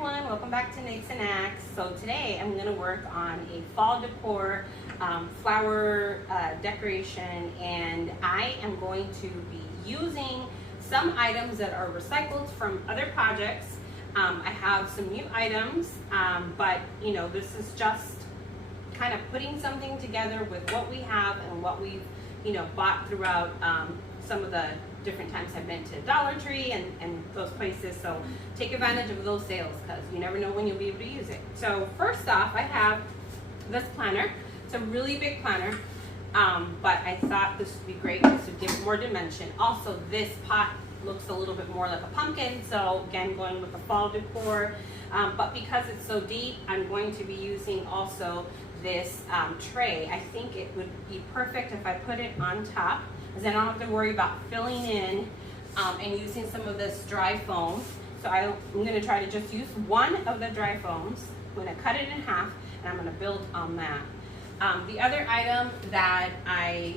everyone, welcome back to Knits and Acts. So today I'm going to work on a fall decor flower decoration, and I am going to be using some items that are recycled from other projects. I have some new items, but you know, this is just kind of putting something together with what we have and what we've bought throughout some of the different times I've been to Dollar Tree and those places. So take advantage of those sales because you never know when you'll be able to use it. So first off, I have this planner. It's a really big planner, but I thought this would be great just to give more dimension. Also, this pot looks a little bit more like a pumpkin, so again, going with the fall decor. But because it's so deep, I'm going to be using also this tray. I think it would be perfect if I put it on top, because then I don't have to worry about filling in and using some of this dry foam. So I'm going to try to just use one of the dry foams. I'm going to cut it in half, and I'm going to build on that. The other item that I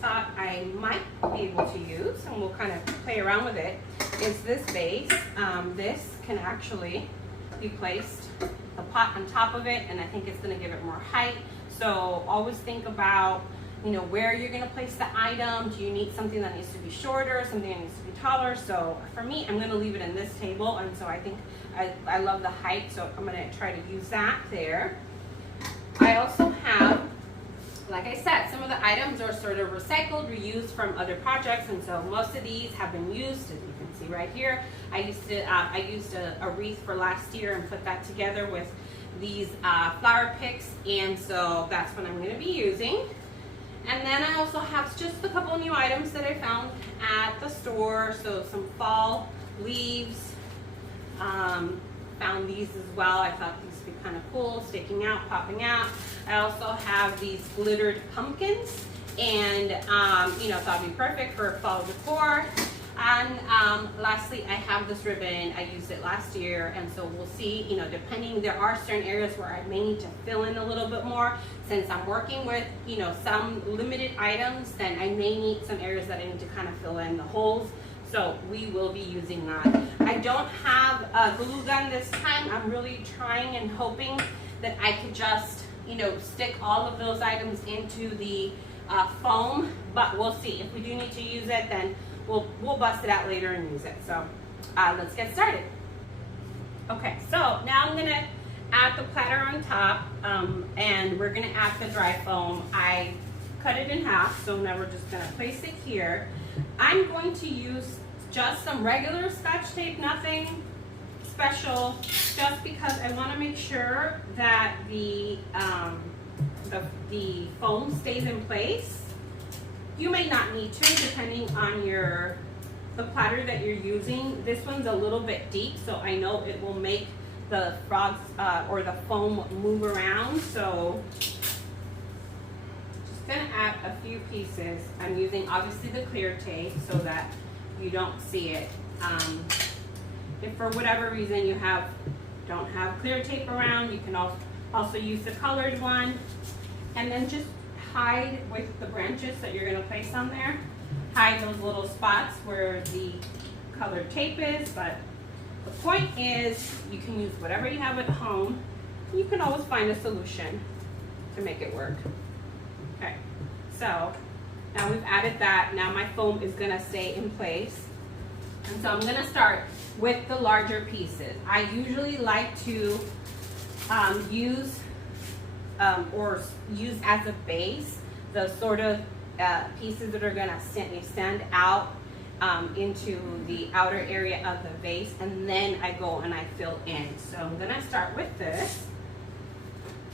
thought I might be able to use, and we'll kind of play around with it, is this vase. This can actually be placed, a pot on top of it, and I think it's going to give it more height. So always think about where you're going to place the item. Do you need something that needs to be shorter, something that needs to be taller? So for me, I'm going to leave it in this table, and so I think I love the height, so I'm going to try to use that there. I also have, like I said, some of the items are sort of recycled, reused from other projects, and so most of these have been used, as you can see right here. I used a wreath for last year and put that together with these flower picks, and so that's what I'm going to be using. And then I also have just a couple new items that I found at the store. So some fall leaves. Found these as well. I thought these would be kind of cool, sticking out, popping out. I also have these glittered pumpkins, and thought it'd be perfect for fall decor. And lastly, I have this ribbon. I used it last year, and so we'll see, depending, there are certain areas where I may need to fill in a little bit more. Since I'm working with, some limited items, then I may need some areas that I need to kind of fill in the holes. So we will be using that. I don't have a glue gun this time. I'm really trying and hoping that I could just, stick all of those items into the foam, but we'll see. If we do need to use it, then we'll bust it out later and use it. So let's get started. Okay, so now I'm gonna add the platter on top, and we're gonna add the dry foam. I cut it in half, so now we're just gonna place it here. I'm going to use just some regular Scotch tape, nothing special, just because I wanna make sure that the foam stays in place. You may not need to, depending on the platter that you're using. This one's a little bit deep, so I know it will make the frogs or the foam move around. So just gonna add a few pieces. I'm using obviously the clear tape so that you don't see it. If for whatever reason you don't have clear tape around, you can also use the colored one, and then just hide with the branches that you're going to place on there. Hide those little spots where the colored tape is, but the point is you can use whatever you have at home. You can always find a solution to make it work. Okay, so now we've added that. Now my foam is going to stay in place. And so I'm going to start with the larger pieces. I usually like to use as a base the sort of pieces that are going to stand out into the outer area of the vase, and then I go and I fill in. So I'm going to start with this.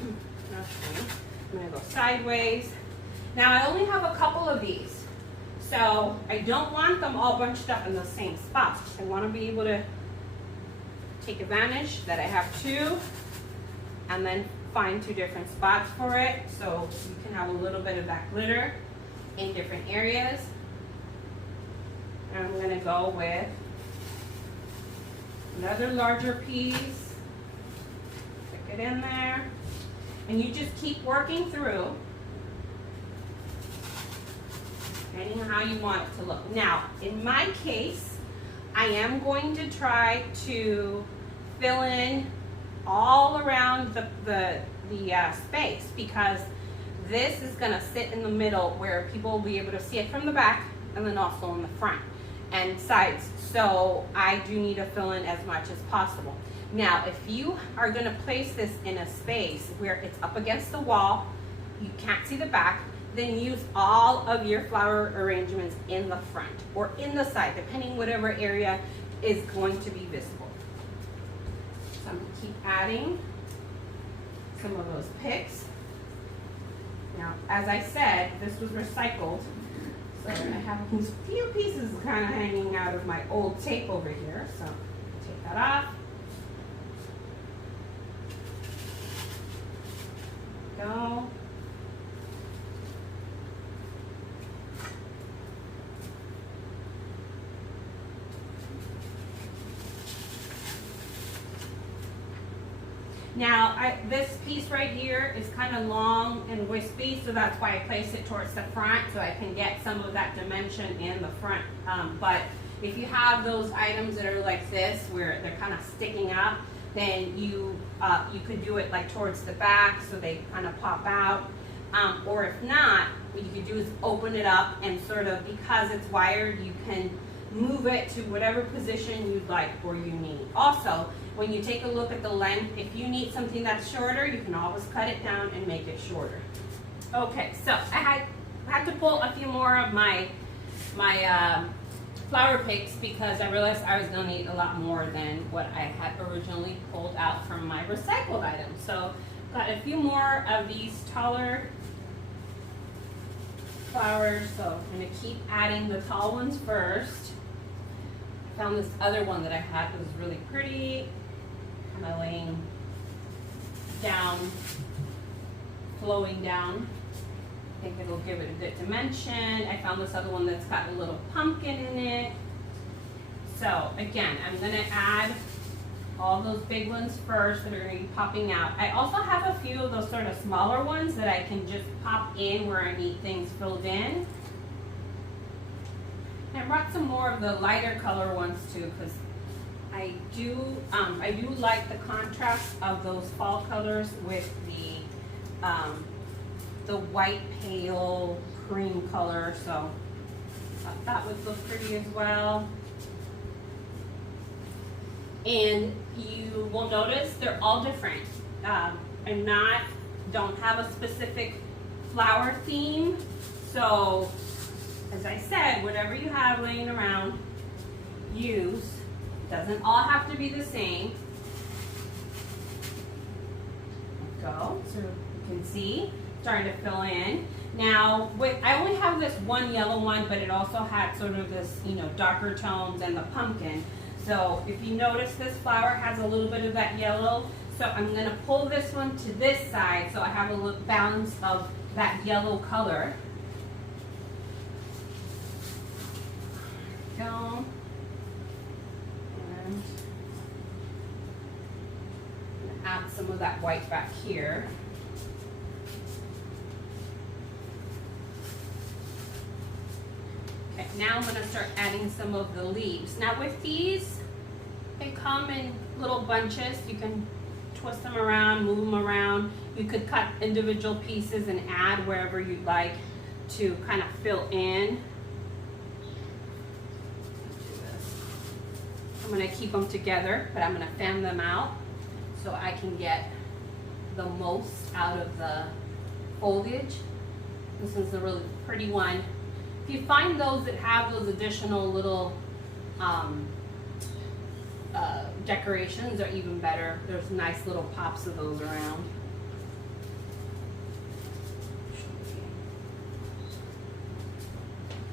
Okay. I'm going to go sideways. Now I only have a couple of these, so I don't want them all bunched up in the same spot. I want to be able to take advantage that I have two, and then find two different spots for it, so you can have a little bit of that glitter in different areas. And I'm going to go with another larger piece, stick it in there, and you just keep working through, depending on how you want it to look. Now, in my case, I am going to try to fill in all around the space, because this is gonna sit in the middle where people will be able to see it from the back and then also in the front and sides. So I do need to fill in as much as possible. Now, if you are gonna place this in a space where it's up against the wall, you can't see the back, then use all of your flower arrangements in the front or in the side, depending whatever area is going to be visible. So I'm gonna keep adding some of those picks. Now, as I said, this was recycled, so I have a few pieces kind of hanging out of my old tape over here, so take that off. Go. Now, this piece right here is kind of long and wispy, so that's why I place it towards the front, so I can get some of that dimension in the front. But if you have those items that are like this, where they're kind of sticking up, then you could do it like towards the back, so they kind of pop out. Or if not, what you could do is open it up and sort of, because it's wired, you can move it to whatever position you'd like or you need. Also, when you take a look at the length, if you need something that's shorter, you can always cut it down and make it shorter. Okay, so I had to pull a few more of my flower picks, because I realized I was going to need a lot more than what I had originally pulled out from my recycled items. So got a few more of these taller flowers, so I'm going to keep adding the tall ones first. I found this other one that I had that was really pretty, kind of laying down, flowing down. I think it'll give it a good dimension. I found this other one that's got a little pumpkin in it. So again, I'm going to add all those big ones first that are going to be popping out. I also have a few of those sort of smaller ones that I can just pop in where I need things filled in. I brought some more of the lighter color ones too, because I do like the contrast of those fall colors with the white pale cream color, so I thought that would look pretty as well. And you will notice they're all different. Don't have a specific flower theme, so as I said, whatever you have laying around, use. Doesn't all have to be the same. Go, so you can see, starting to fill in. Now, I only have this one yellow one, but it also had sort of this, darker tones and the pumpkin. So if you notice, this flower has a little bit of that yellow. So I'm going to pull this one to this side so I have a little balance of that yellow color. Go. And add some of that white back here. Okay, now I'm going to start adding some of the leaves. Now with these, they come in little bunches. You can twist them around, move them around. You could cut individual pieces and add wherever you'd like to kind of fill in. I'm going to keep them together, but I'm going to fan them out so I can get the most out of the foliage. This is a really pretty one. If you find those that have those additional little decorations, are even better. There's nice little pops of those around.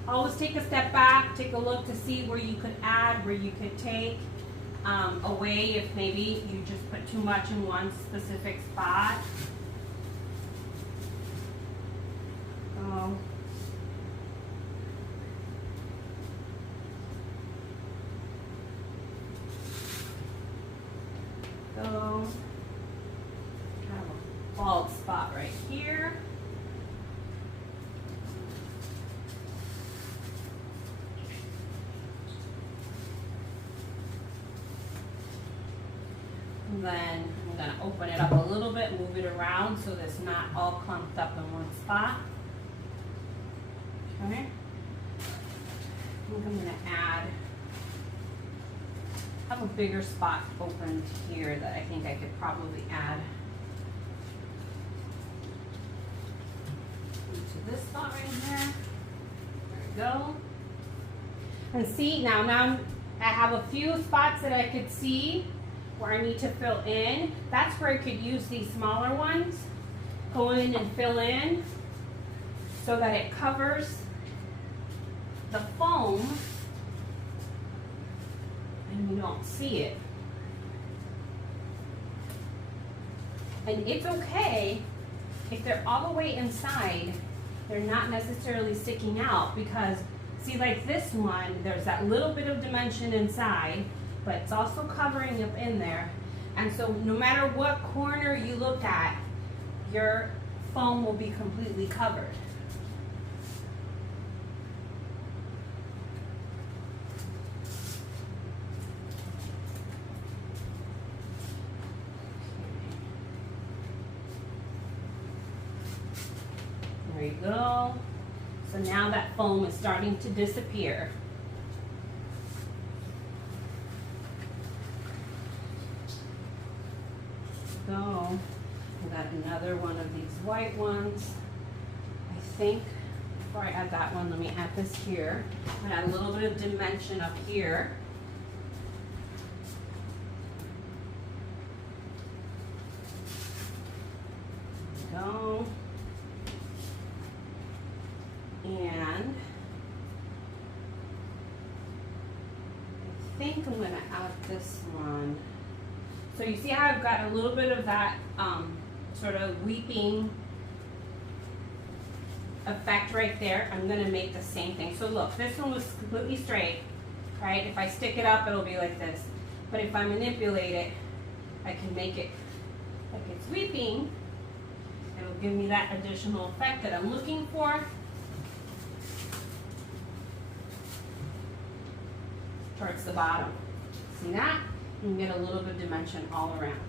Always take a step back, take a look to see where you could add, where you could take away if maybe you just put too much in one specific spot. Go. Have a bald spot right here. And then I'm gonna open it up a little bit, move it around so that it's not all clumped up in one spot. Okay. I think I'm gonna add, I have a bigger spot opened here that I think I could probably add into this spot right here. There we go. And see, now I have a few spots that I could see where I need to fill in. That's where I could use these smaller ones. Go in and fill in so that it covers the foam and you don't see it. And it's okay if they're all the way inside, they're not necessarily sticking out, because see, like this one, there's that little bit of dimension inside, but it's also covering up in there. And so no matter what corner you look at, your foam will be completely covered. There you go. So now that foam is starting to disappear. So I got another one of these white ones. I think before I add that one, let me add this here. I'm gonna add a little bit of dimension up here. There we go. And I think I'm going to add this one. So you see how I've got a little bit of that sort of weeping effect right there. I'm going to make the same thing. So look, this one was completely straight, right? If I stick it up, it'll be like this. But if I manipulate it, I can make it like it's weeping. It'll give me that additional effect that I'm looking for. Towards the bottom. See that? You can get a little bit of dimension all around.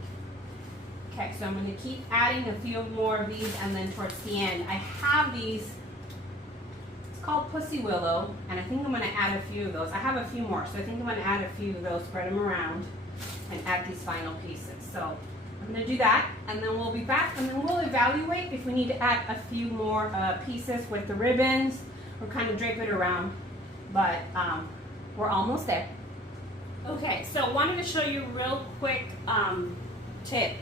Okay, so I'm going to keep adding a few more of these, and then towards the end, I have these, it's called Pussy Willow, and I think I'm going to add a few of those. I have a few more, so I think I'm going to add a few of those, spread them around, and add these final pieces. So I'm going to do that, and then we'll be back, and then we'll evaluate if we need to add a few more pieces with the ribbons, or kind of drape it around, but we're almost there. Okay, so I wanted to show you a real quick tip.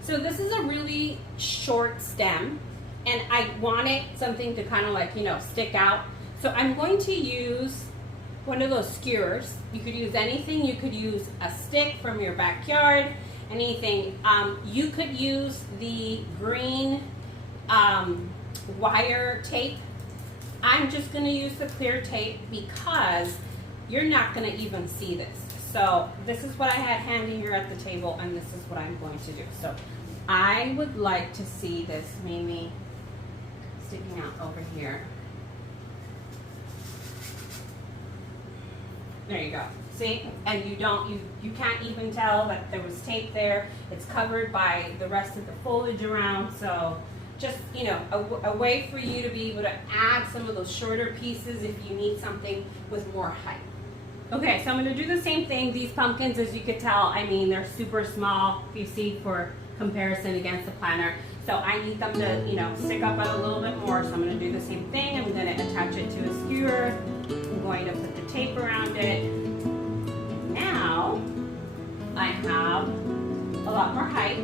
So this is a really short stem, and I wanted something to kind of like, you know, stick out. So I'm going to use one of those skewers. You could use anything. You could use a stick from your backyard, anything. You could use the green wire tape. I'm just going to use the clear tape because you're not going to even see this. So this is what I had handy here at the table, and this is what I'm going to do. So I would like to see this maybe sticking out over here. There you go. See? And you can't even tell that there was tape there. It's covered by the rest of the foliage around. So just, you know, a way for you to be able to add some of those shorter pieces if you need something with more height. Okay, so I'm going to do the same thing. These pumpkins, as you could tell, I mean, they're super small, if you see, for comparison against the planter. So I need them to, you know, stick up out a little bit more. So I'm going to do the same thing. I'm going to attach it to a skewer. I'm going to put the tape around it. Now I have a lot more height.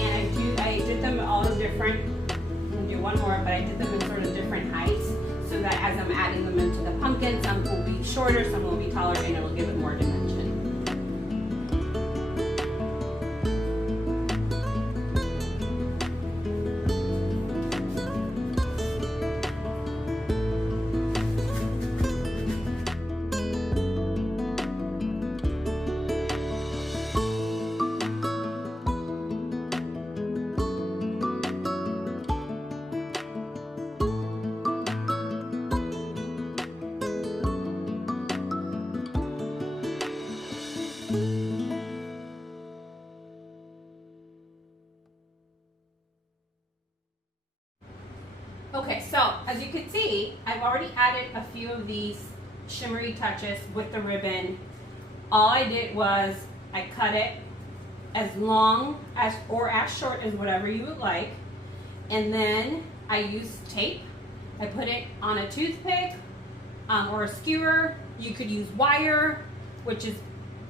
And I did them all in different, I'm going to do one more, but I did them in sort of different heights, so that as I'm adding them into the pumpkin, some will be shorter, some will be taller, and it will give it more dimension. as you can see, I've already added a few of these shimmery touches with the ribbon. All I did was I cut it as long as or as short as whatever you would like, and then I used tape. I put it on a toothpick or a skewer. You could use wire, which is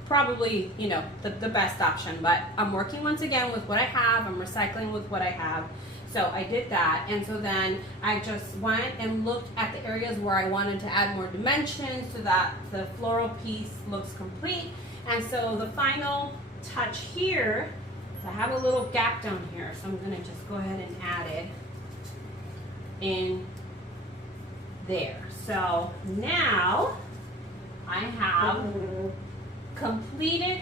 probably, you know, the best option, but I'm working once again with what I have. I'm recycling with what I have. So I did that, and so then I just went and looked at the areas where I wanted to add more dimension so that the floral piece looks complete. And so the final touch here is I have a little gap down here, so I'm gonna just go ahead and add it in there. So now I have completed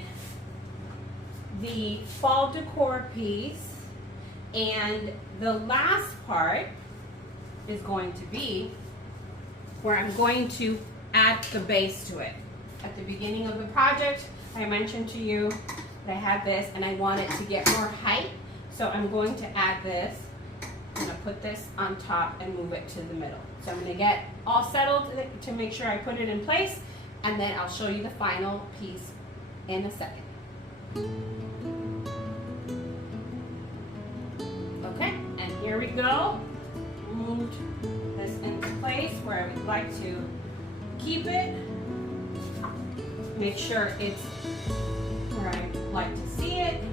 the fall decor piece, and the last part is going to be where I'm going to add the base to it. At the beginning of the project, I mentioned to you that I had this and I want it to get more height, so I'm going to add this. I'm going to put this on top and move it to the middle. So I'm going to get all settled to make sure I put it in place, and then I'll show you the final piece in a second. Okay, and here we go. Moved this into place where I would like to keep it. Make sure it's where I like to see it.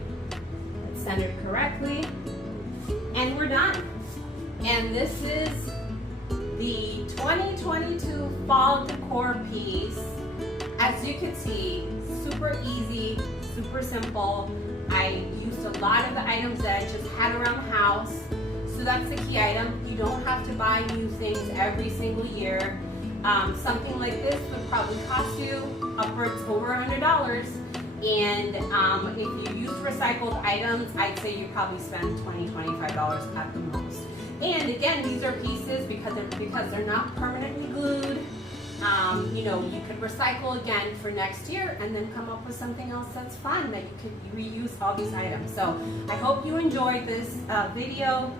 It's centered correctly. And we're done. And this is the 2022 fall decor piece. As you can see, super easy, super simple. I used a lot of the items that I just had around the house. So that's the key item. You don't have to buy new things every single year. Something like this would probably cost you upwards over $100. And if you use recycled items, I'd say you probably spend $20, $25 at the most. And again, these are pieces because they're not permanently glued. You know, you could recycle again for next year and then come up with something else that's fun that you could reuse all these items. So I hope you enjoyed this video.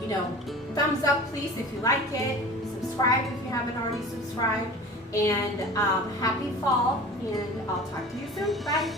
You know, thumbs up please if you like it. Subscribe if you haven't already subscribed. And happy fall, and I'll talk to you soon. Bye.